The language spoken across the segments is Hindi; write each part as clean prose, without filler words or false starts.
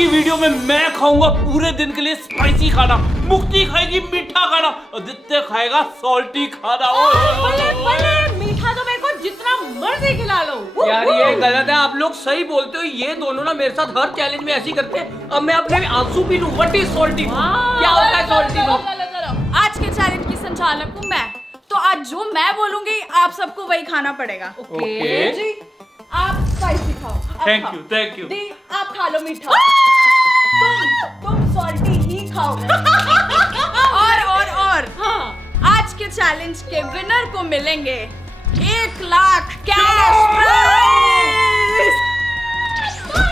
की वीडियो में मैं खाऊंगा पूरे दिन के लिए स्पाइसी खाना, मुक्ति खाएगी मीठा खाना, आदित्य खाएगा सॉल्टी खाना। मीठा तो मेरे को जितना मर्जी खिला लो। यार ये गलत है, आप लोग सही बोलते हो। ये दोनों ना मेरे साथ हर चैलेंज में ऐसे ही करते हैं। अब मैं अपने आंसू पी लूं। What is salty food? क्या होता है सॉल्टी फूड? आज के चैलेंज की संचालक हूँ मैं, तो आज जो मैं बोलूंगी आप सबको वही खाना पड़ेगा। ओके जी, आप स्पाइसी खाओ। Thank you. दी, आप खा लो मीठा। तुम सॉल्टी ही खाओ। और आज के चैलेंज के विनर को मिलेंगे 1 लाख कैश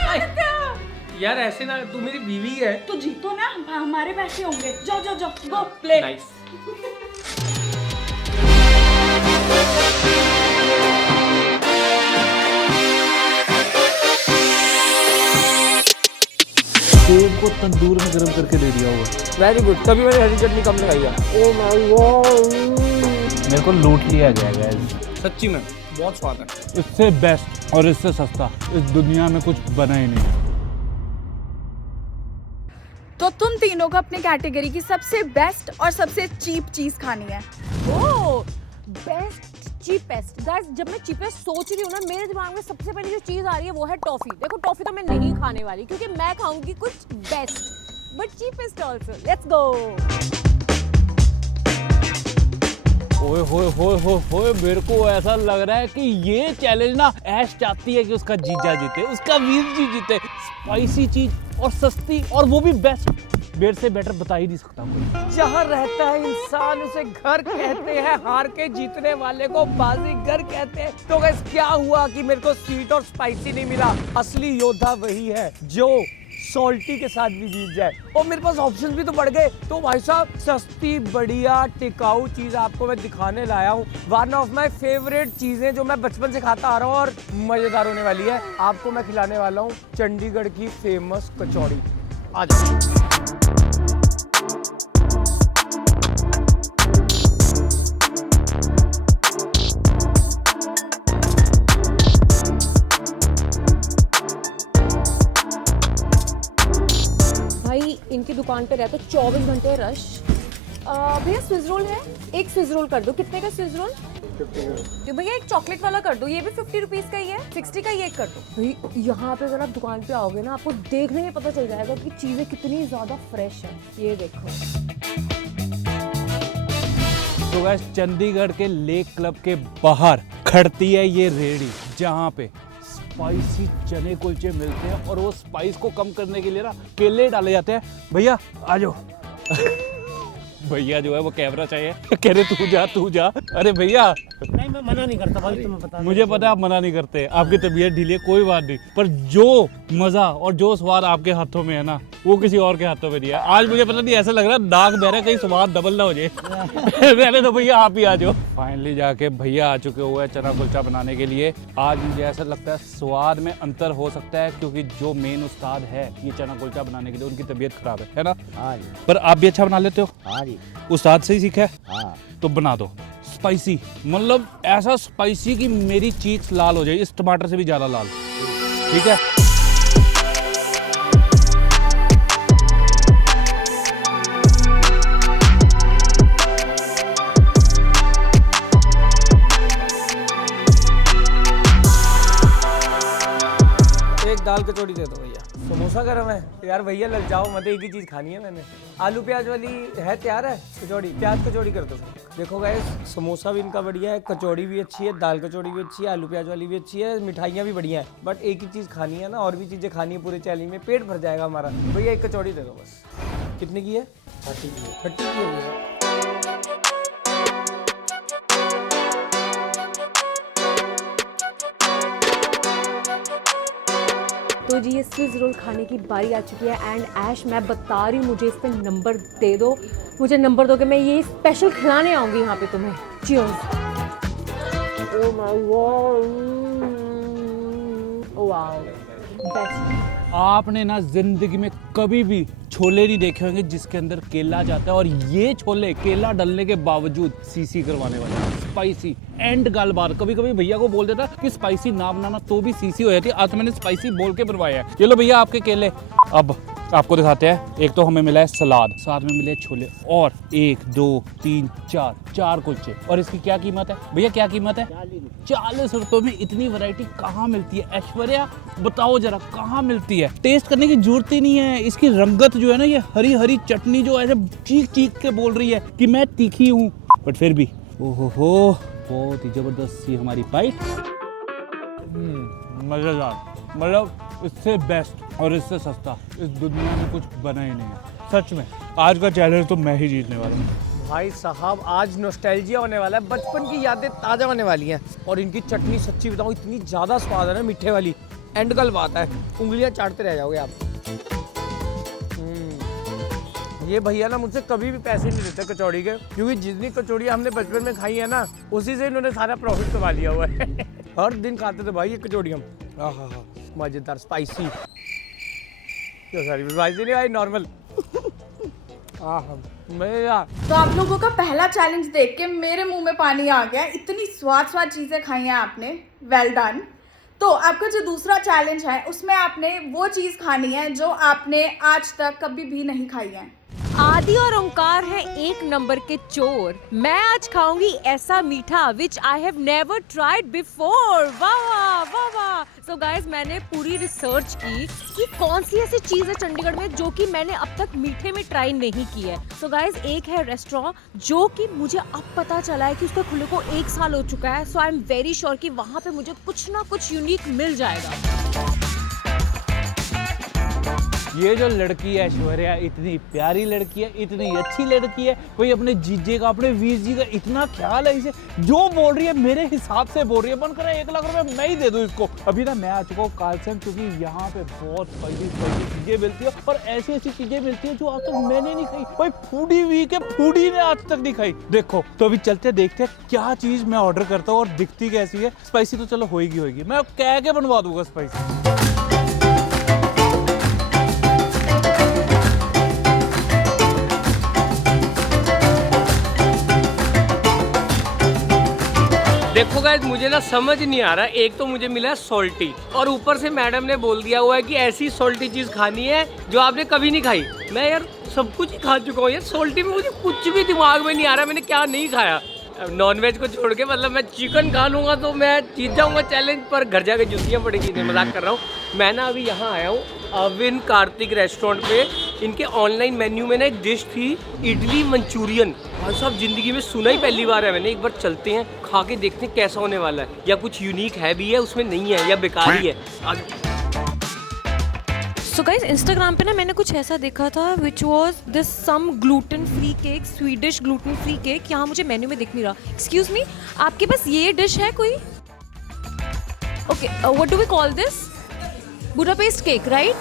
प्राइज। यार ऐसे ना, तू मेरी बीवी है। तो जीतो ना, हमारे पैसे होंगे। जाओ गो प्ले। नाइस। सेब को तंदूर में गर्म करके दे दिया हुआ। वेरी गुड, तभी मैंने हरी चटनी कम लगाई है। ओह माय गॉड, मेरे को लूट लिया गया गाइस। सच्ची में बहुत स्वाद है। इससे बेस्ट और इससे सस्ता इस दुनिया में कुछ बना ही नहीं। तो तुम तीनों को अपनी कैटेगरी की सबसे बेस्ट और सबसे चीप चीज खानी है। ओह, बेस्ट चीपेस्ट। गाइस, जब मैं चीपेस्ट सोच रही हूँ ना, मेरे दिमाग में सबसे पहले जो चीज आ रही है वो है टॉफी। देखो टॉफी तो मैं नहीं खाने वाली क्योंकि मैं खाऊंगी कुछ best but cheapest also. Let's go. ओए होए, मेरे को ऐसा लग रहा है कि ये चैलेंज ना ऐश चाहती है कि उसका जीजा जीते, उसका वीर जी जीते। स्पाइसी चीज और सस्ती और वो भी बेस्ट, मेरे से बेटर बता ही नहीं सकता कोई। जहाँ रहता है इंसान उसे घर कहते हैं, हार के जीतने वाले को बाजीगर कहते हैं। तो गाइस क्या हुआ कि मेरे को स्वीट और स्पाइसी नहीं मिला। असली योद्धा वही है जो सॉल्टी के साथ भी जीत जाए। और मेरे पास ऑप्शंस भी तो बढ़ गए। तो भाई साहब, सस्ती बढ़िया टिकाऊ चीज आपको मैं दिखाने लाया हूँ। वन ऑफ माय फेवरेट चीजें जो मैं बचपन से खाता आ रहा हूँ और मजेदार होने वाली है। आपको मैं खिलाने वाला हूँ चंडीगढ़ की फेमस कचौड़ी। आ जाओ। इनकी दुकान पे रहते 24 घंटे रश। भैया स्विस रोल है, एक स्विस रोल कर दो। कितने का स्विस रोल? 50। भैया एक चॉकलेट वाला कर दो, ये भी 50 रुपीज का ही है। 60 का ही एक कर दो। भाई यहाँ पे अगर आप दुकान पे आओगे ना, आपको देखने में पता चल जाएगा कि चीजें कितनी ज्यादा फ्रेश है। ये देखो। तो गाइस, चंडीगढ़ के लेक क्लब के बाहर खड़ती है ये रेहड़ी जहाँ पे स्पाइसी चने कुलचे मिलते हैं और वो स्पाइस को कम करने के लिए ना केले डाले जाते हैं। भैया आ जाओ। भैया जो है वो कैमरा चाहिए, कह रहे तू जा। अरे भैया नहीं, मैं मना नहीं करता भाई, तुम्हें पता। मुझे पता है आप मना नहीं करते, आपकी तबीयत ढीली है, कोई बात नहीं, पर जो मजा और जो स्वाद आपके हाथों में है ना, वो किसी और के हाथों में नहीं है। आज मुझे पता नहीं, ऐसा लग रहा है नाक बह रहा है, कहीं स्वाद डबल ना हो जाए। पहले तो भैया आप ही आ जाओ। फाइनली जाके भैया आ चुके हुए हैं चना कुलचा बनाने के लिए। आज मुझे ऐसा लगता है स्वाद में अंतर हो सकता है क्योंकि जो मेन उस्ताद है ये चना कुलचा बनाने के लिए, उनकी तबीयत खराब है ना। हाँ जी। पर आप भी अच्छा बना लेते हो। हाँ जी। उस्ताद से ही सीखा है। हाँ। तो बना दो स्पाइसी, मतलब ऐसा स्पाइसी कि मेरी चीक्स लाल हो जाए, इस टमाटर से भी ज्यादा लाल। ठीक है। एक दाल कचौड़ी दे दो भैया। समोसा गरम है यार। भैया लग जाओ मत, एक ही चीज खानी है मैंने। आलू प्याज वाली है तैयार है कचौड़ी? प्याज कचौड़ी कर दो। देखो गाइस, समोसा भी इनका बढ़िया है, कचौड़ी भी अच्छी है, दाल कचौड़ी भी अच्छी है, आलू प्याज वाली भी अच्छी है, मिठाइयाँ भी बढ़िया है। बट एक ही चीज़ खानी है ना, और भी चीज़ें खानी है पूरे चैलेंज में, पेट भर जाएगा हमारा। भैया एक कचौड़ी दे दो बस। कितने की है? 30 की है। 30 की है भैया। तो जी ये स्विस रोल खाने की बारी आ चुकी है एंड ऐश मैं बता रही हूँ, मुझे इस पर नंबर दे दो। मुझे नंबर दोगे, मैं ये स्पेशल खिलाने आऊँगी यहाँ पे तुम्हें। Cheers. Oh my God, wow, best. आपने ना जिंदगी में कभी भी छोले नहीं देखे होंगे जिसके अंदर केला जाता है, और ये छोले केला डालने के बावजूद सीसी करवाने वाले हैं, स्पाइसी एंड गाल बार। कभी कभी भैया को बोल देता कि स्पाइसी ना बनाना तो भी सीसी हो जाती है। आज मैंने स्पाइसी बोल के बनवाया है। ये लो भैया आपके केले। अब आपको दिखाते हैं। एक तो हमें मिला है सलाद, साथ में मिले छोले, और 1 2 3 4 कुलचे। और इसकी क्या कीमत है भैया, क्या कीमत है? 40 रुपए में इतनी वैरायटी कहाँ मिलती है? ऐश्वर्या बताओ जरा, कहाँ मिलती है? टेस्ट करने की जरूरत ही नहीं है। इसकी रंगत जो है ना, ये हरी हरी चटनी जो ऐसे चीख चीख के बोल रही है कि मैं तीखी हूँ, बट फिर भी ओहो बहुत ही जबरदस्त सी हमारी बाइट। मजेदार, मतलब इससे बेस्ट और इससे सस्ता इस दुनिया में कुछ बना ही नहीं है। सच में आज का चैलेंज तो मैं ही जीतने वाला हूँ। भाई साहब आज नॉस्टैल्जिया होने वाला है, बचपन की यादें ताज़ा होने वाली हैं। और इनकी चटनी सच्ची बताऊँ इतनी ज़्यादा स्वाद है ना, मीठे वाली, एंड कल बात है, उंगलियां चाटते रह जाओगे आप। ये भैया ना मुझसे कभी भी पैसे नहीं लेते कचौड़ी के, क्योंकि जितनी कचौड़ियाँ हमने बचपन में खाई है ना, उसी से इन्होंने सारा प्रॉफिट कमा लिया हुआ है। हर दिन खाते थे भाई ये कचौड़ियाँ। हाँ, मज़ेदार, स्पाइसी, सॉरी स्पाइसी नहीं भाई, नॉर्मल। मज़ेदार। तो आप लोगों का पहला चैलेंज देख के मेरे मुंह में पानी आ गया। इतनी स्वाद चीजें खाई हैं आपने, वेल डन। तो आपका जो दूसरा चैलेंज है उसमें आपने वो चीज खानी है जो आपने आज तक कभी भी नहीं खाई है। आदि और ओंकार है 1 नंबर के चोर। मैं आज खाऊंगी ऐसा मीठा which I have never tried before. वाह वाह वाह वाह। सो गाइस मैंने पूरी रिसर्च की कि कौन सी ऐसी चीज है चंडीगढ़ में जो कि मैंने अब तक मीठे में ट्राई नहीं की है। सो गाइस एक है रेस्टोरेंट जो कि मुझे अब पता चला है कि उसका खुले को 1 साल हो चुका है। सो आई एम वेरी श्योर कि वहां पे मुझे कुछ ना कुछ यूनिक मिल जाएगा। ये जो लड़की है ऐश्वर्या, इतनी प्यारी लड़की है, इतनी अच्छी लड़की है। कोई अपने जीजे का, अपने वीर जी का इतना ख्याल है इसे, जो बोल रही है मेरे हिसाब से बोल रही है। मन कर रहा है 1 लाख रुपए मैं ही दे दूं इसको। अभी ना मैं आ चुका हूँ कालसन, क्योंकि यहाँ पे बहुत स्पाइसी चीजें मिलती है, और ऐसी ऐसी चीजें मिलती है जो आज तक मैंने नहीं खाई। भाई फूडी वीक है, फूडी ने आज तक नहीं खाई। देखो तो अभी चलते देखते हैं क्या चीज मैं ऑर्डर करता हूँ और दिखती कैसी है। स्पाइसी तो चलो होगी, मैं कह के बनवा दूंगा स्पाइसी। देखो गाइस मुझे ना समझ नहीं आ रहा। एक तो मुझे मिला है सॉल्टी, और ऊपर से मैडम ने बोल दिया हुआ है कि ऐसी सॉल्टी चीज़ खानी है जो आपने कभी नहीं खाई। मैं यार सब कुछ ही खा चुका हूँ यार, सॉल्टी में मुझे कुछ भी दिमाग में नहीं आ रहा मैंने क्या नहीं खाया। नॉनवेज को छोड़ के, मतलब मैं चिकन खा लूँगा तो मैं जीत जाऊँगा चैलेंज, पर घर जाके जुतियाँ पड़ेगी। नहीं मजाक कर रहा हूँ। मैं ना अभी यहाँ आया हूँ अविन कार्तिक रेस्टोरेंट पे। इनके ऑनलाइन मेन्यू में ना एक डिश थी इडली मंचूरियन। भाई साहब ज़िंदगी में सुना ही पहली बार है मैंने। एक बार चलते हैं, खा के देखते हैं कैसा होने वाला है, या कुछ यूनिक है भी है उसमें, नहीं है, या बेकार ही है। सो गाइस इंस्टाग्राम पे ना मैंने कुछ ऐसा देखा था which was this some gluten free cake, Swedish gluten free cake. यहाँ मुझे मेन्यू में दिख नहीं रहा। एक्सक्यूज मी, आपके पास ये डिश है कोई? Okay, what do we call this? Budapest cake, right?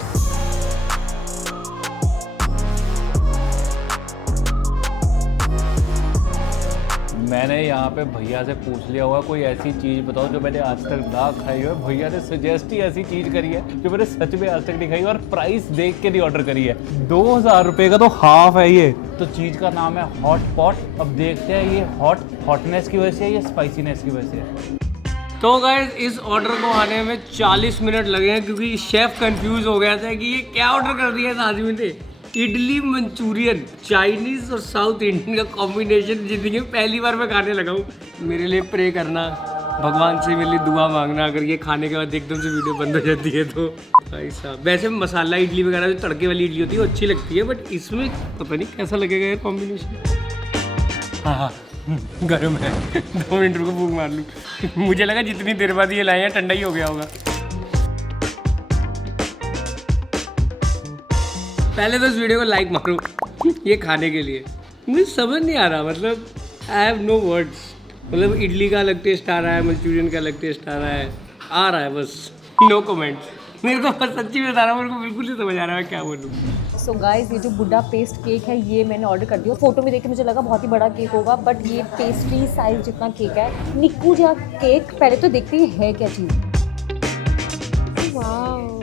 मैंने यहाँ पे भैया से पूछ लिया हुआ कोई ऐसी चीज़ बताओ जो मैंने आज तक ना खाई हो। भैया ने सजेस्ट ही ऐसी चीज़ करी है जो मैंने सच में आज तक नहीं खाई, और प्राइस देख के नहीं ऑर्डर करी है। 2000 रुपये का तो हाफ है ये। तो चीज़ का नाम है हॉट पॉट। अब देखते हैं ये हॉटनेस की वजह से है या स्पाइसीनेस की वजह से है। तो गाइस इस ऑर्डर को आने में 40 मिनट लगे हैं, क्योंकि शेफ कंफ्यूज हो गया था कि ये क्या ऑर्डर कर दिया इस आदमी ने। इडली मंचूरियन, चाइनीज और साउथ इंडियन का कॉम्बिनेशन जिंदगी में पहली बार मैं खाने लगा हूँ। मेरे लिए प्रे करना, भगवान से मेरे लिए दुआ मांगना अगर ये खाने के बाद एकदम से वीडियो बंद हो जाती है तो। भाई साहब वैसे मसाला इडली वगैरह जो तड़के वाली इडली होती है वो अच्छी लगती है, बट इसमें पता नहीं कैसा लगेगा ये कॉम्बिनेशन। हाँ गर्म है। 2 मिनट को भूख मार लूँ। मुझे लगा जितनी देर बाद ये लाए हैं ठंडा ही हो गया होगा। पहले तो इस वीडियो को लाइक मारो ये खाने के लिए। मुझे समझ नहीं आ रहा, मतलब आई हैव नो वर्ड्स। मतलब इडली का अलग टेस्ट आ रहा है, मंचूरियन का अलग टेस्ट आ रहा है बस, नो कमेंट्स। मेरे को बस सच्ची बता रहा हूँ, मेरे को बिल्कुल नहीं समझ आ रहा है क्या बोलूँ। सो गाइस ये जो बुड्ढा पेस्ट केक है ये मैंने ऑर्डर कर दिया। फोटो में देख के मुझे लगा बहुत ही बड़ा केक होगा, बट ये पेस्ट्री साइज जितना केक है। निक्कू जा केक, पहले तो देखते ही है क्या चीज़। वाह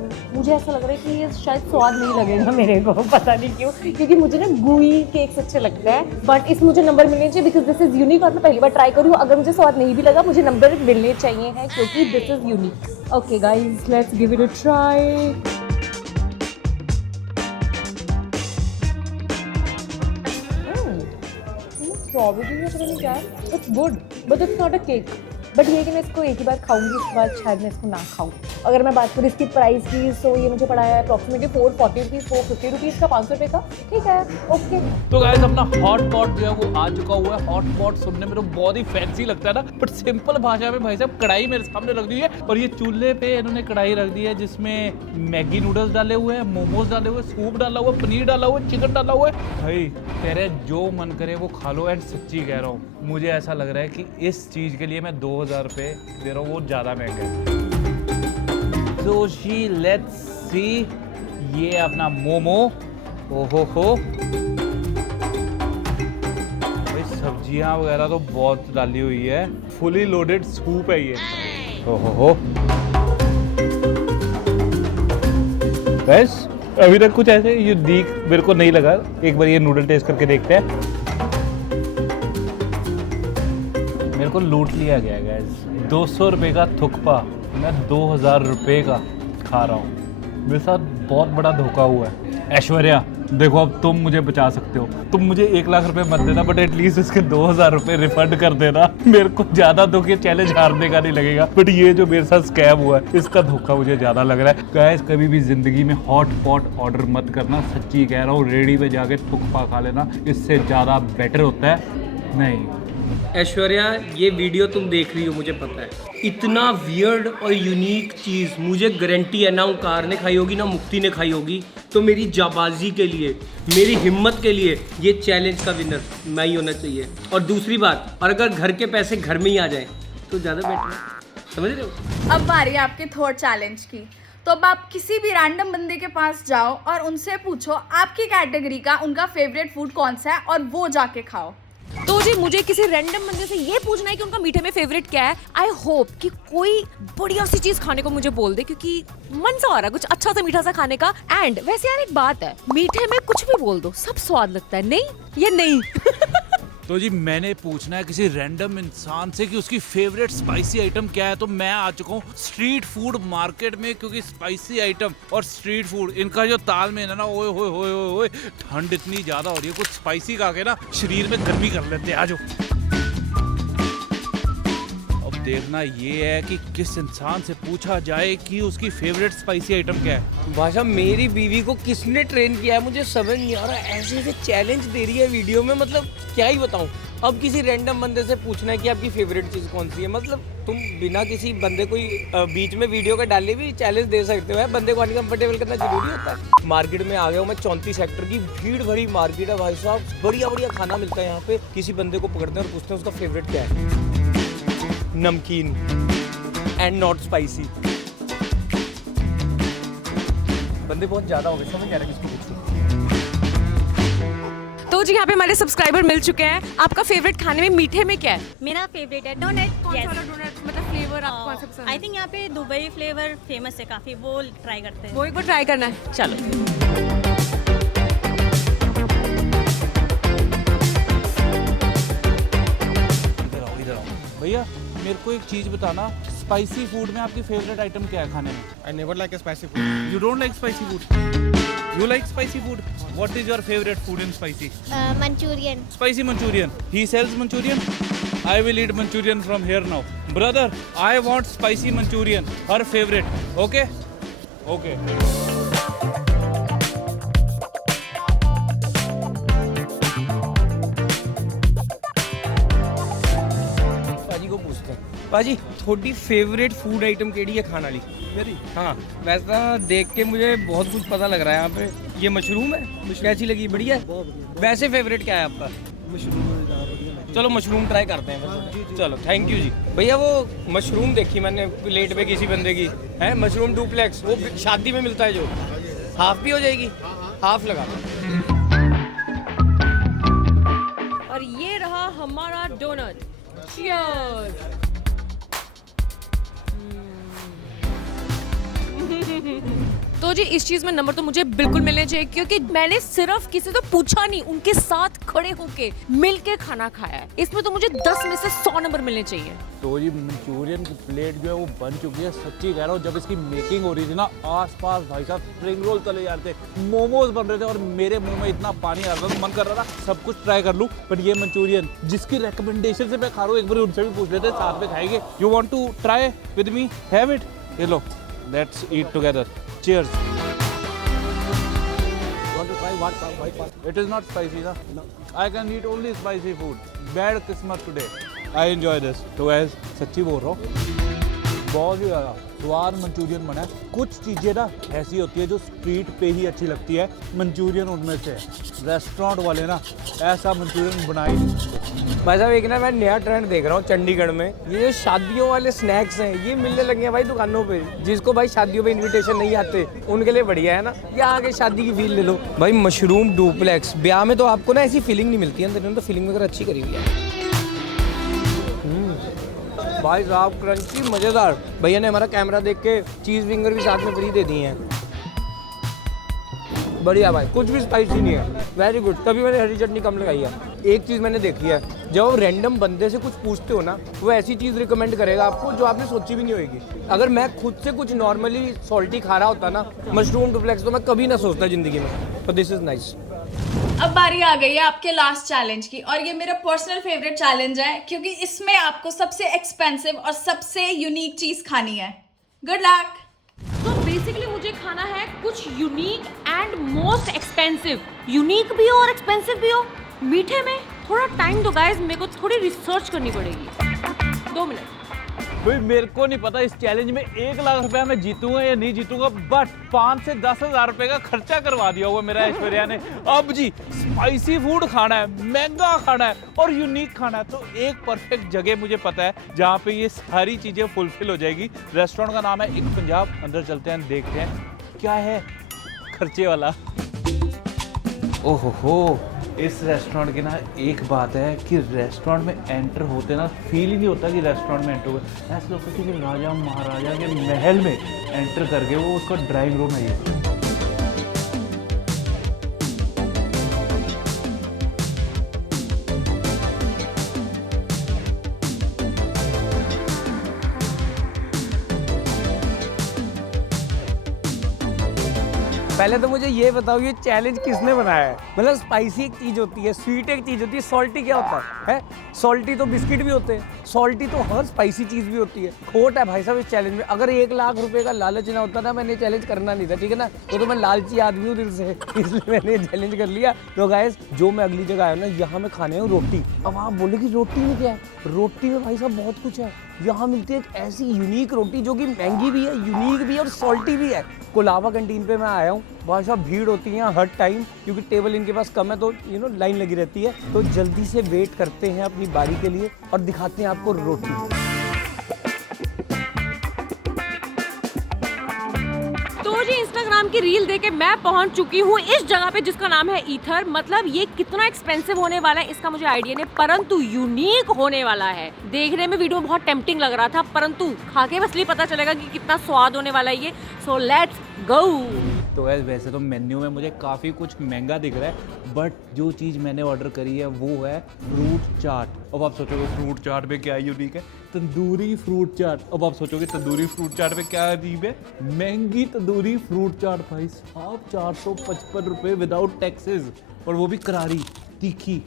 मुझे ऐसा लग रहा है कि ये शायद स्वाद नहीं लगेगा मेरे को, पता नहीं क्यों, क्योंकि मुझे ना गुई केक्स अच्छे लगते हैं, बट इस मुझे नंबर मिलने चाहिए बिकॉज दिस इज यूनिक और मैं पहली बार ट्राई करूँ। अगर मुझे स्वाद नहीं भी लगा मुझे नंबर मिलने चाहिए हैं क्योंकि this is unique. Okay guys, let's give it a try. Strawberry में पता नहीं क्या है, it's good but it's not a cake. But ये कि मैं इसको एक ही बार खाऊंगी, उसके बाद शायद मैं इसको ना खाऊँ। अगर मैं बात करूँ इसकी प्राइस की, तो ये मुझे पड़ा है अप्रॉक्सीमेटली 440 रुपीज़, 450 रुपीज़ का, 500 रुपये का। ठीक है, ओके। तो गाइस अपना हॉट पॉट जो है वो आ चुका हुआ है। हॉट पॉट सुनने में तो बहुत ही फैंसी लगता है ना, बट सिंपल भाषा में भाई साहब कढ़ाई मेरे सामने रख दी है और ये चूल्हे पे इन्होंने कढ़ाई रख दी है जिसमें मैगी नूडल्स डाले हुए हैं, मोमोज डाले हुए, सूप डाला हुआ, पनीर डाला हुआ, चिकन डाला हुआ है। भाई तेरे जो मन करे वो खा लो। एंड सच्ची कह रहा हूँ, मुझे ऐसा लग रहा है कि इस चीज़ के लिए मैं 2000 रुपये दे रहा हूँ, वो ज़्यादा महंगा है। तो जी लेट्स सी, ये अपना मोमो, ओहो हो, भाई सब्जियां वगैरह तो बहुत डाली हुई है, फुली लोडेड सूप है ये, ओहो हो। बस अभी तक कुछ ऐसे यूनिक मेरे को नहीं लगा। एक बार ये नूडल टेस्ट करके देखते हैं। मेरे को लूट लिया गया गाइस, 200 रुपये का थुक्पा मैं 2000 रुपये का खा रहा हूँ। मेरे साथ बहुत बड़ा धोखा हुआ है। ऐश्वर्या देखो, अब तुम मुझे बचा सकते हो, तुम मुझे 1 लाख रुपए मत देना, बट एटलीस्ट इसके 2000 रुपये रिफंड कर देना। मेरे को ज़्यादा दुख ये चैलेंज हारने का नहीं लगेगा, बट ये जो मेरे साथ स्कैम हुआ है इसका धोखा मुझे ज़्यादा लग रहा है। गाइस कभी भी ज़िंदगी में हॉट पॉट ऑर्डर मत करना, सच्ची कह रहा हूँ। रेडी पे जाके थुक्पा खा लेना, इससे ज़्यादा बेटर होता है। नहीं ऐश्वर्या, ये वीडियो तुम देख रही हो मुझे पता है, इतना वियर्ड और यूनिक चीज़ मुझे गारंटी है ना ओंकार ने खाई होगी ना मुक्ति ने खाई होगी। तो मेरी जाबाजी के लिए, मेरी हिम्मत के लिए ये चैलेंज का विनर मैं ही होना चाहिए। और दूसरी बात, और अगर घर के पैसे घर में ही आ जाए तो ज़्यादा बेटर है, समझ रहे हो। अब बारी है आपके थर्ड चैलेंज की। तो अब आप किसी भी रैंडम बंदे के पास जाओ और उनसे पूछो आपकी कैटेगरी का उनका फेवरेट फूड कौन सा है और वो जाके खाओ। तो जी मुझे किसी रैंडम बंदे से ये पूछना है कि उनका मीठे में फेवरेट क्या है। आई होप कि कोई बढ़िया सी चीज खाने को मुझे बोल दे, क्योंकि मन सा आ रहा है कुछ अच्छा सा मीठा सा खाने का। एंड वैसे यार एक बात है, मीठे में कुछ भी बोल दो सब स्वाद लगता है, नहीं ये नहीं। तो जी मैंने पूछना है किसी रैंडम इंसान से कि उसकी फेवरेट स्पाइसी आइटम क्या है। तो मैं आ चुका हूँ स्ट्रीट फूड मार्केट में, क्योंकि स्पाइसी आइटम और स्ट्रीट फूड इनका जो तालमेल है ना, ओए होए होए होए, ठंड इतनी ज्यादा हो रही है, कुछ स्पाइसी खा के ना शरीर में गर्मी कर लेते हैं। आ जाओ। अब देखना ये है कि किस इंसान से पूछा जाए कि उसकी फेवरेट स्पाइसी आइटम क्या है। भाषा, मेरी बीवी को किसने ट्रेन किया है मुझे समझ नहीं आ रहा। ऐसे ऐसे चैलेंज दे रही है वीडियो में, मतलब क्या ही बताऊं। अब किसी रैंडम बंदे से पूछना है कि आपकी फेवरेट चीज़ कौन सी है, मतलब तुम बिना किसी बंदे को बीच में वीडियो का डाले भी चैलेंज दे सकते हो। बंदे को अनकंफर्टेबल करना जरूरी होता है। मार्केट में आ गया हूँ मैं, 34 सेक्टर की भीड़ भरी मार्केट है भाई साहब, बढ़िया बढ़िया खाना मिलता है यहाँ पे। किसी बंदे को पकड़ते हैं और पूछते हैं उसका फेवरेट क्या है। नमकीन एंड नॉट स्पाइसी। बंदे बहुत ज्यादा हो गए, समझ नहीं आ रहा किसको पूछूं। तो जी यहाँ पे हमारे सब्सक्राइबर मिल चुके हैं। आपका फेवरेट खाने में मीठे में क्या है? मेरा फेवरेट है डोनट। कौन सा वाला डोनट, मतलब फ्लेवर आपको कौन सा पसंद है? आई थिंक यहाँ पे दुबई फ्लेवर फेमस है काफी, वो ट्राई करते हैं। वो एक बार ट्राई करना है, चलो। इधर आओ भैया, मेरे को एक चीज बताना, स्पाइसी फूड में आपकी फेवरेट आइटम क्या है खाने में? I never like a spicy food. You don't like spicy food? You like spicy food? What is your favorite food in spicy? Manchurian. Spicy Manchurian. He sells Manchurian? I will eat Manchurian from here now. Brother, I want spicy Manchurian. Her favorite. Okay? Okay. पाजी को पूछते हैं, पाजी थोड़ी फेवरेट फूड आइटम केड़ी है खाना ली? मेरी? हाँ, वैसा देख के मुझे बहुत कुछ पता लग रहा है यहाँ पे। ये मशरूम है, कैसी लगी? बढ़िया है। वैसे फेवरेट क्या है आपका? मशरूम। चलो मशरूम ट्राई करते हैं। चलो थैंक यू जी। भैया वो मशरूम देखी मैंने प्लेट पे किसी बंदे की, है मशरूम डुप्लेक्स, वो शादी में मिलता है जो, हाफ भी हो जाएगी? हाफ लगा दो। और ये रहा हमारा डोनट। Cheers! तो जी इस चीज में नंबर तो मुझे बिल्कुल मिलने चाहिए, क्योंकि मैंने सिर्फ किसी से पूछा नहीं, उनके साथ खड़े होके मिल के खाना खाया है। इसमें तो मुझे 10 में से 100 नंबर मिलने चाहिए। तो ये मंचूरियन की प्लेट जो है वो बन चुकी है। सच्ची कह रहा हूँ, जब इसकी मेकिंग हो रही थी ना, आसपास भाई साहब स्प्रिंग रोल चले जा रहे थे, मोमोज बन रहे थे और मेरे मुंह में इतना पानी आ रहा था, मन कर रहा था सब कुछ ट्राई कर लूँ। बट ये मंचूरियन जिसकी रिकमेंडेशन से मैं खा रहा हूँ, एक बार उनसे भी पूछ लेते साथ में खाएंगे। You want to try with me? Have it? ये लो, let's eat together. Cheers. It is not spicy, na? No. I can eat only spicy food. Bad Christmas today. I enjoy this. तो guys, सच्ची बोल रहा हूँ, बहुत ही ज़्यादा स्वाद मंचूरियन बना है। कुछ चीज़ें ना ऐसी होती है जो स्ट्रीट पे ही अच्छी लगती है, मंचूरियन उनमें से है। रेस्टोरेंट वाले ना ऐसा मंचूरियन बना ही नहीं सकते। भाई साहब एक ना मैं नया ट्रेंड देख रहा हूँ चंडीगढ़ में, ये जो शादियों वाले स्नैक्स हैं ये मिलने लगे हैं भाई दुकानों पे। जिसको भाई शादियों पे इनविटेशन नहीं आते उनके लिए बढ़िया है ना, या आगे शादी की फील ले लो भाई। मशरूम डुप्लेक्स, ब्याह में तो आपको ना ऐसी फीलिंग नहीं मिलती है, अंदर तो फीलिंग वगैरह अच्छी करी हुई है। भाई साहब क्रंची मजेदार। भैया ने हमारा कैमरा देख के चीज फिंगर भी साथ में फ्री दे दिए हैं। बढ़िया भाई, कुछ भी स्पाइसी नहीं है, वेरी गुड। तभी मैंने हरी चटनी कम लगाई है। एक चीज़ मैंने देखी है, जब आप रैंडम बंदे से कुछ पूछते हो ना, वो ऐसी चीज़ रिकमेंड करेगा आपको जो आपने सोची भी नहीं होगी। अगर मैं खुद से कुछ नॉर्मली सॉल्टी खा रहा होता ना, मशरूम डुप्लेक्स, तो मैं कभी ना सोचता ज़िंदगी में। तो दिस इज़ नाइस। अब बारी आ गई है आपके लास्ट चैलेंज की, और ये मेरा पर्सनल फेवरेट चैलेंज है, क्योंकि इसमें आपको सबसे एक्सपेंसिव और सबसे यूनिक चीज़ खानी है। Good luck. तो बेसिकली मुझे खाना है कुछ unique and most expensive. Unique भी हो और एक्सपेंसिव भी हो। मीठे में थोड़ा टाइम दो गाइस, मेरे को थोड़ी रिसर्च करनी पड़ेगी। 2 मिनट। भाई मेरे को नहीं पता इस चैलेंज में 1 लाख रुपया मैं जीतूंगा या नहीं जीतूंगा, बट 5 से 10 हज़ार रुपए का खर्चा करवा दिया हुआ मेरा ऐश्वर्या ने। अब जी स्पाइसी फूड खाना है, महंगा खाना है और यूनिक खाना है, तो एक परफेक्ट जगह मुझे पता है जहाँ पे ये सारी चीजें फुलफिल हो जाएगी। रेस्टोरेंट का नाम है एक पंजाब। अंदर चलते हैं, देखते हैं क्या है खर्चे वाला। ओहो, इस रेस्टोरेंट की ना एक बात है कि रेस्टोरेंट में एंटर होते ना फील ही नहीं होता कि रेस्टोरेंट में एंटर हुए। ऐसा लगता है कि राजा महाराजा के महल में एंटर करके वो उसका ड्राइंग रूम है ये। पहले तो मुझे ये बताओ, ये चैलेंज किसने बनाया है? मतलब स्पाइसी एक चीज़ होती है, स्वीट एक चीज़ होती है, सॉल्टी क्या होता है? सॉल्टी तो बिस्किट भी होते हैं, सॉल्टी तो हर स्पाइसी चीज़ भी होती है। खोट है भाई साहब इस चैलेंज में। अगर 1 लाख रुपए का लालच ना होता ना, मैंने चैलेंज करना नहीं था, ठीक है ना? तो मैं लालची आदमी हूँ दिल से, इसलिए मैंने चैलेंज कर लिया। तो गाइस, जो मैं अगली जगह आया ना, यहाँ मैं खाने हूँ रोटी। अब आप बोले कि रोटी में क्या है? रोटी में भाई साहब बहुत कुछ है। यहाँ मिलती है एक ऐसी यूनिक रोटी जो कि महंगी भी है, यूनिक भी है और सॉल्टी भी है। कोलाबा कैंटीन पे मैं आया हूँ, बहुत साहब भीड़ होती है यहाँ हर टाइम, क्योंकि टेबल इनके पास कम है, तो लाइन लगी रहती है। तो जल्दी से वेट करते हैं अपनी बारी के लिए और दिखाते हैं आपको रोटी। तो जी इंस्टाग्राम की रील देके मैं पहुंच चुकी हूँ इस जगह पे जिसका नाम है ईथर। मतलब ये कितना एक्सपेंसिव होने वाला है इसका मुझे आइडिया नहीं, परंतु यूनिक होने वाला है। देखने में वीडियो बहुत टेम्पटिंग लग रहा था, परंतु खा के बस पता चलेगा कि कितना स्वाद होने वाला है ये। So let's go. तो वैसे तो मेन्यू में मुझे काफ़ी कुछ महंगा दिख रहा है, बट जो चीज़ मैंने ऑर्डर करी है वो है फ्रूट चाट। अब आप सोचोगे फ्रूट चाट में क्या यूनिक है? तंदूरी फ्रूट चाट। अब आप सोचोगे तंदूरी फ्रूट चाट में क्या अजीब है? महंगी तंदूरी फ्रूट चाट भाई साहब, 455 रुपये विदाउट टैक्सेस, और वो भी करारी तीखी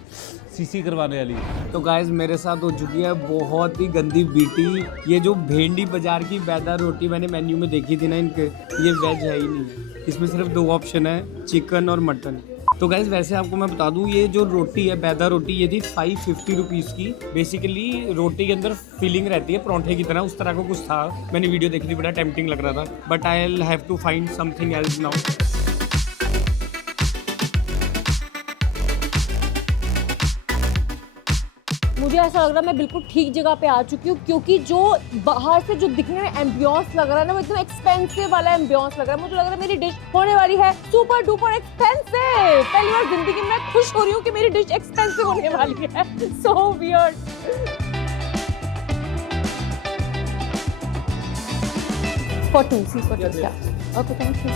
सीसी करवाने वाली। तो गाइस मेरे साथ हो चुकी है बहुत ही गंदी बीटी। ये जो भेंडी बाजार की बैदा रोटी मैंने मेन्यू में देखी थी ना इनके, ये वेज है ही नहीं। इसमें सिर्फ 2 ऑप्शन है, चिकन और मटन। तो गाइस वैसे आपको मैं बता दूं, ये जो रोटी है बैदा रोटी, ये थी 550 रुपीज़ की। बेसिकली रोटी के अंदर फीलिंग रहती है परांठे की तरह, उस तरह का कुछ था। मैंने वीडियो देखी थी, बड़ा टेम्पटिंग लग रहा था, but I will have to find something else now. मुझे ऐसा लग रहा है मैं बिल्कुल ठीक जगह पे आ चुकी हूँ, क्योंकि जो बाहर से जो दिखने में एम्बियंस लग रहा है ना, वो एकदम एक्सपेंसिव वाला एम्बियंस लग रहा है। मुझे लग रहा है मेरी डिश होने वाली है सुपर डुपर एक्सपेंसिव। पहली बार जिंदगी में मैं खुश हो रही हूँ कि मेरी डिश एक्सपेंसिव होने वाली है। So weird. For two, okay thank you.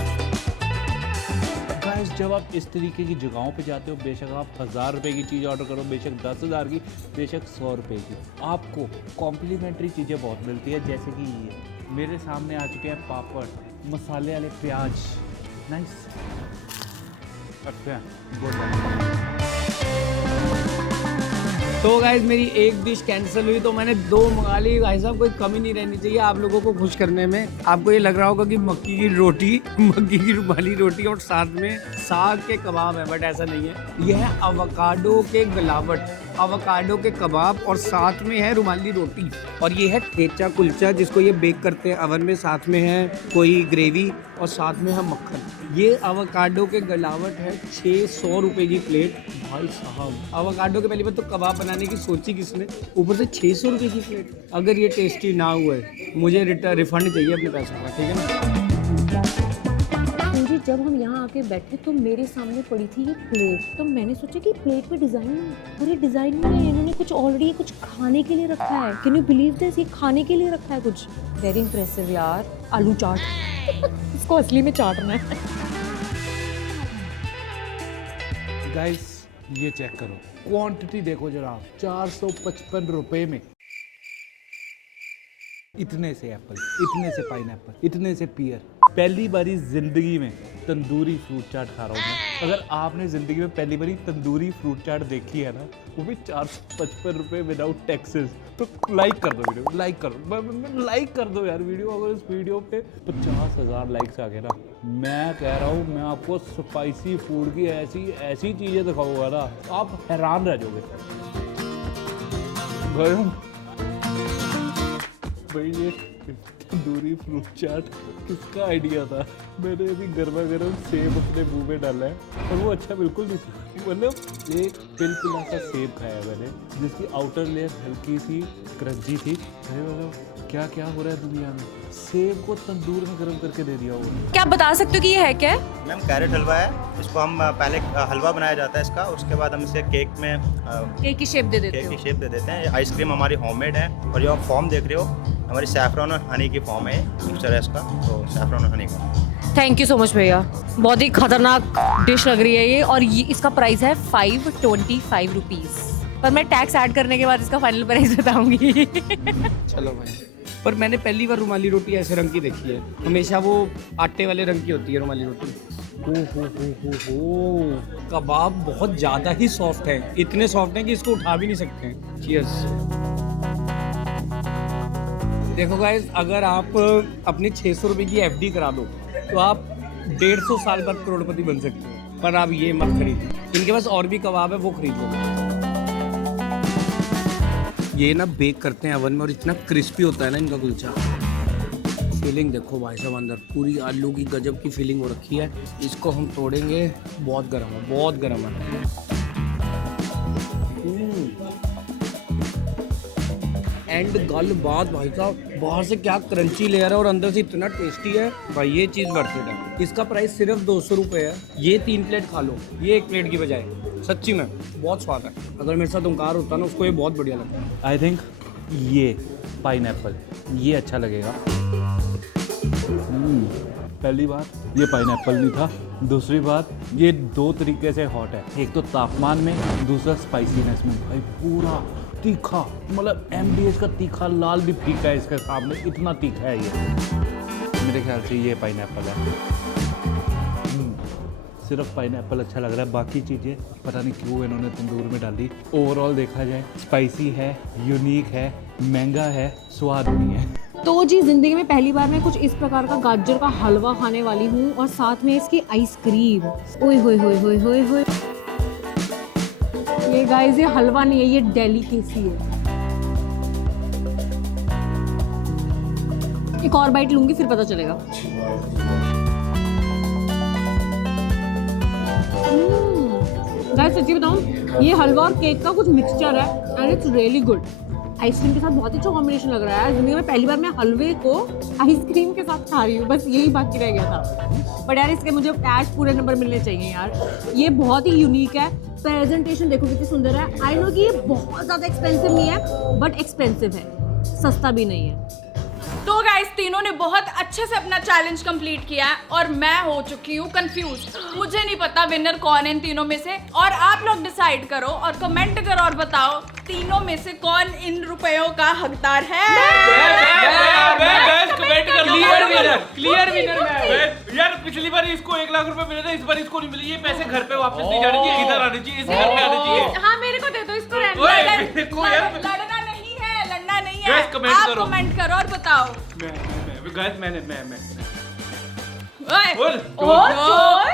Guys जब आप इस तरीके की जगहों पे जाते हो, बेशक आप 1000 रुपये की चीज़ ऑर्डर करो, बेशक 10,000 की, बेशक 100 रुपये की, आपको कॉम्प्लीमेंट्री चीज़ें बहुत मिलती है। जैसे कि ये मेरे सामने आ चुके हैं पापड़, मसाले वाले प्याज, नाइस। अच्छा बोल तो गाइज मेरी एक डिश कैंसिल हुई तो मैंने 2 मंगा ली। भाई साहब कोई कमी नहीं रहनी चाहिए आप लोगों को खुश करने में। आपको ये लग रहा होगा कि मक्की की रोटी, मक्की की रुमाली रोटी और साथ में साग के कबाब है, बट ऐसा नहीं है। यह है अवोकाडो के गलावट, अवोकाडो के कबाब और साथ में है रुमाली रोटी। और ये है ठेचा कुलचा जिसको ये बेक करते हैं अवन में, साथ में है कोई ग्रेवी और साथ में है मक्खन। ये अवोकाडो के गलावट है 600 रुपये की प्लेट। भाई साहब अवोकाडो के पहली बार तो कबाब बनाने की सोची किसने, ऊपर से 600 रुपये की प्लेट। अगर ये टेस्टी ना हुए मुझे रिफंड चाहिए अपने पैसों का, ठीक है ना। जी जब हम यहाँ आके बैठे तो मेरे सामने पड़ी थी ये प्लेट, तो मैंने सोचा कि प्लेट पे डिज़ाइन है, और ये डिज़ाइन में इन्होंने कुछ ऑलरेडी कुछ खाने के लिए रखा है। कैन यू बिलीव दिस, ये खाने के लिए रखा है कुछ। वेरी इंप्रेसिव यार। आलू चाट इसको असली में चाटना है। गाइस ये चेक करो, क्वांटिटी देखो जरा, 455 रुपए में इतने से एप्पल, इतने से पाइनएप्पल, इतने से पियर। पहली बारी जिंदगी में तंदूरी फ्रूट चाट खा रहा हूँ मैं। अगर आपने जिंदगी में पहली बारी तंदूरी फ्रूट चाट देखी है ना, वो भी 455 रुपये विदाउट टैक्सेस, तो लाइक कर दो वीडियो, लाइक कर दो, लाइक कर दो यार वीडियो। अगर इस वीडियो पे 50,000 लाइक्स आ गए ना, मैं कह रहा हूँ मैं आपको स्पाइसी फूड की ऐसी ऐसी चीज़ें दिखाऊंगा ना, आप हैरान रह जाओगे। भाई ये तंदूरी फ्रूट चाट किसका आइडिया था? मैंने अभी गर्मा गर्म सेब अपने मुंह में डाला है और वो अच्छा बिल्कुल नहीं था। मतलब एक पिलपिला सा सेब खाया मैंने, जिसकी आउटर लेयर हल्की सी क्रंची थी। अरे मतलब क्या क्या हो रहा है दुनिया में, सेब को तंदूर में गर्म करके दे दिया होगा। क्या आप बता सकते हो कि ये है क्या? मैम कैरेट हलवा है, इसको हम पहले हलवा बनाया जाता है इसका, उसके बाद हम इसे केक में केक की शेप दे देते केक हो। की शेप दे देते हैं। आइसक्रीम हमारी होममेड है और जो आप फॉर्म देख रहे हो हमारी सैफरन और हनी की फॉर्म है, मिक्सचर है इसका, तो सैफरन और हनी का। थैंक यू सो मच भैया, बहुत ही खतरनाक डिश लग रही है ये। और ये इसका प्राइस है 525 रुपीज़, पर मैं टैक्स ऐड करने के बाद इसका फाइनल प्राइस बताऊंगी। चलो भाई, पर मैंने पहली बार रुमाली रोटी ऐसे रंग की देखी है, हमेशा वो आटे वाले रंग की होती है रुमाली रोटी। हो कबाब बहुत ज़्यादा ही सॉफ्ट है, इतने सॉफ्ट हैं कि इसको उठा भी नहीं सकते हैं। चीयर्स। देखो गाइस, अगर आप अपनी 600 रुपये की FD करा दो तो आप 150 साल बाद करोड़पति बन सकते हो, पर आप ये मत खरीदो। इनके पास और भी कबाब है, वो खरीद लो। ये ना बेक करते हैं अवन में और इतना क्रिस्पी होता है ना इनका कुलचा। फीलिंग देखो भाई साहब, अंदर पूरी आलू की गजब की फीलिंग हो रखी है। इसको हम तोड़ेंगे, बहुत गर्म है, बहुत गर्म है। एंड गल बात भाई साहब, बाहर से क्या क्रंची लेयर है और अंदर से इतना टेस्टी है भाई, ये चीज़ वर्थ इट है। इसका प्राइस सिर्फ 200 रुपये है। ये 3 प्लेट खा लो, ये 1 प्लेट की बजाय, सच्ची में बहुत स्वाद है। अगर मेरे साथ ओंकार होता ना, उसको ये बहुत बढ़िया लगता है। आई थिंक ये पाइनएप्पल ये अच्छा लगेगा। पहली बात ये पाइनएप्पल नहीं था, दूसरी बात ये 2 तरीके से हॉट है, एक तो तापमान में, दूसरा स्पाइसीनेस में। भाई पूरा तीखा, मतलब MDH का तीखा लाल भी फीका है इसके सामने, इतना तीखा है ये। मेरे ख्याल से ये पाइनएप्पल है। सिर्फ पाइनएप्पल अच्छा लग रहा है, बाकी चीज़ें पता नहीं क्यों इन्होंने तंदूर में डाली। ओवरऑल देखा जाए स्पाइसी है, यूनिक है, महंगा है, स्वाद नहीं है। तो जी जिंदगी में पहली बार मैं कुछ इस प्रकार का गाजर का हलवा खाने वाली हूँ, और साथ में इसकी आइसक्रीम। ओए होए होए होए होए होए, ये गाइस ये हलवा नहीं है, ये डेलिकेसी है। एक और बाइट लूंगी फिर पता चलेगा। गाइस सच्ची बताऊं, ये हलवा और केक का कुछ मिक्सचर है and it's really good. Ice cream के साथ बहुत अच्छा कॉम्बिनेशन लग रहा है। जिंदगी में पहली बार मैं हलवे को आइसक्रीम के साथ खा रही हूँ, बस यही बाकी रह गया था। बट यार इसके मुझे आज पूरे नंबर मिलने चाहिए यार, ये बहुत ही यूनिक है। प्रेजेंटेशन देखो कितनी सुंदर है। आई नो कि ये बहुत ज़्यादा एक्सपेंसिव नहीं है, बट एक्सपेंसिव है, सस्ता भी नहीं है। तो गाइस तीनों ने बहुत अच्छे से अपना चैलेंज कंप्लीट किया है और मैं हो चुकी हूँ कंफ्यूज। मुझे नहीं पता विनर कौन है इन तीनों में से, और आप लोग डिसाइड करो और कमेंट करो और बताओ तीनों में से कौन इन रुपयों का हकदार है। क्लियर विनर यार, पिछली बार इसको 1 लाख रुपए मिले थे, इस बार इसको नहीं मिले। ये पैसे घर पे वापस नहीं जाने चाहिए, इधर आने चाहिए, इस घर पे आने चाहिए। हाँ मेरे को दे दो इसको। लड़ना नहीं है, लड़ना नहीं है। Guys, comment आप करो। कमेंट करो और बताओ। मैं गाइस मैंने ओए, बोल और चोर